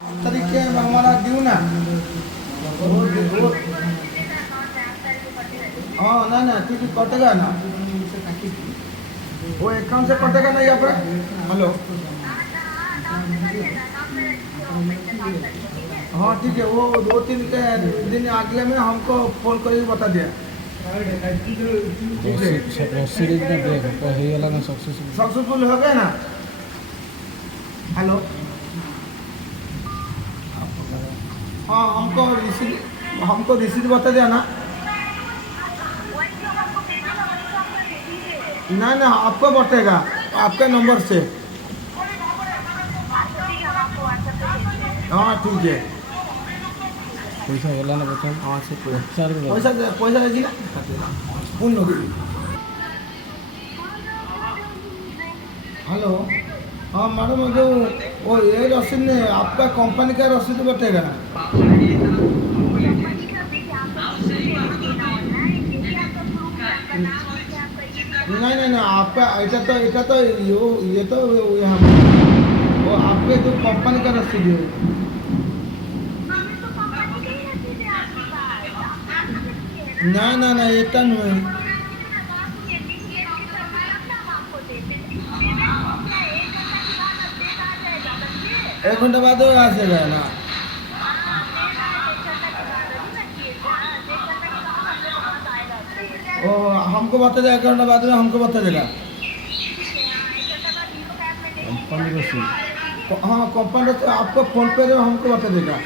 तरीके में हमारा ड्यू ना हाँ ना ना ठीक कटेगा ना वो अकाउंट से कटेगा ना यहाँ पर हेलो हाँ ठीक है वो 2-3 के दिन अगले में हमको फोन करके बता दिया सीरीज में देख तो हे वाला ना सक्सेसफुल हो गया ना हेलो हाँ हमको रिसीट बता दिया ना ना ना आपको बतेगा आपके नंबर से हाँ ठीक है पैसा वाला ना बता हाँ से पैसा पैसा दीजिए ना पूर्ण हेलो हाँ मैडम जो वो ये रसीद ने आपका कंपनी का रसीद बतेगा ना नहीं नहीं नहीं आपका ऐसा तो ये तो यहाँ वो आपके जो कंपनी का रसीद है ना ना ना इतना नहीं एक घंटा बाद आ जाएगा ना ओ हमको बता देगा 1 घंटा बाद में हमको बता देगा कंपनी को हाँ कंपनी आपको फोन पे हमको बता देगा